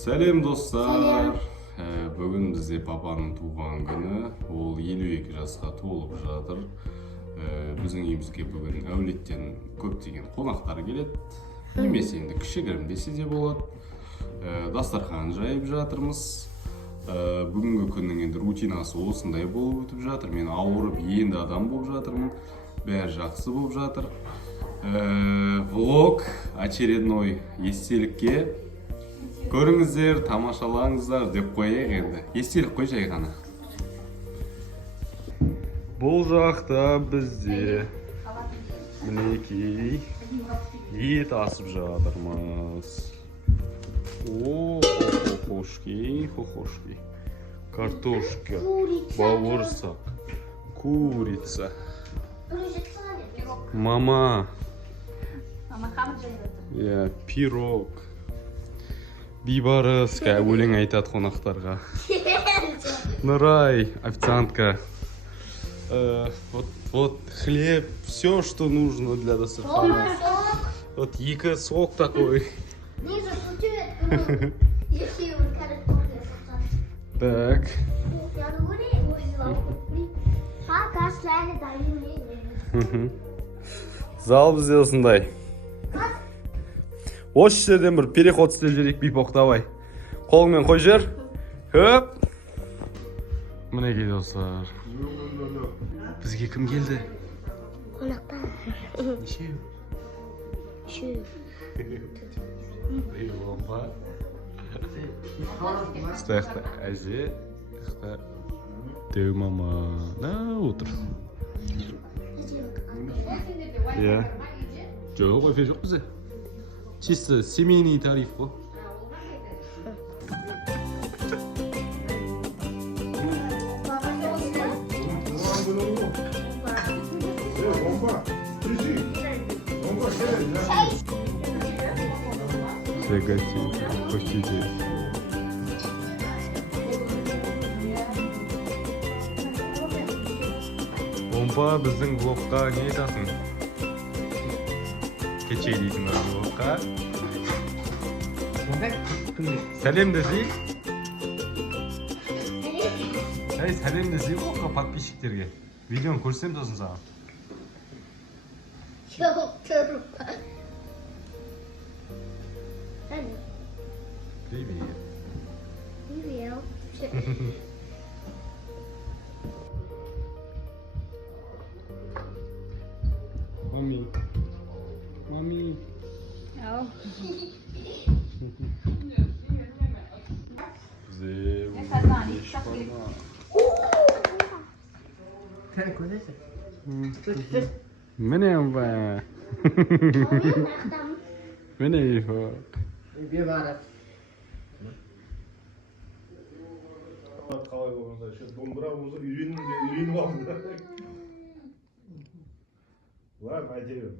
Сәлем достар. Бүгін бізде папаның туған күні. Ол 52 жасқа толып жатыр. Біздің үйімізге бүгін әулеттен көптеген қонақтар келеді. Немесе енді кішігірім десе де болады. Дастархан жайып жатырмыз. Бүгінгі күннің енді рутинасы осындай болып өтіп жатыр. Мен ауырып енді адам болып жатырмын. Бәрі жақсы болып жатыр. Влог очередной естелікке көріңіздер, тамашалаңыздар деп қояйық енді. Естелік қой жай ғана. Бұл жақта бізде мінекей ет асып жатырмыз. Хохошки. Картошка, бауырсақ, курица. Мама. Пирог. Бибарыс, өлең айтады қонақтарға. Нұрай, официантка. Вот хлеб, все, что нужно для дастархана. Вот екі сок такой. Так. Зал бізде осындай. Осы жерден бір переход істеп жіберейік, бипоқ, давай. Қолыңмен қой жер. Хөп. Мінекей достар. Бізге кім келді? Қонақтар. Нешеу? Үшеу. Омба. Стаяқта әже. Стаяқта дәу мама. Отыр. Жоқ, эфир жоқ бізде. Чисто семейный тариф қой. Все гостите, пустите. Омпа біздің блогқа не айтасың? Кечей дейтін блогқа. Сәлем десейік. Сәлем десейік блогқа подписчиктерге. Видеоны көрсем сосын саған. Жоқ, тұрып. Привет. Привет. Мами. Ау. Mene омба. Mene ifo. қалай болғанда домбыра өзі үйреніп алды. Ладно, айта беремін.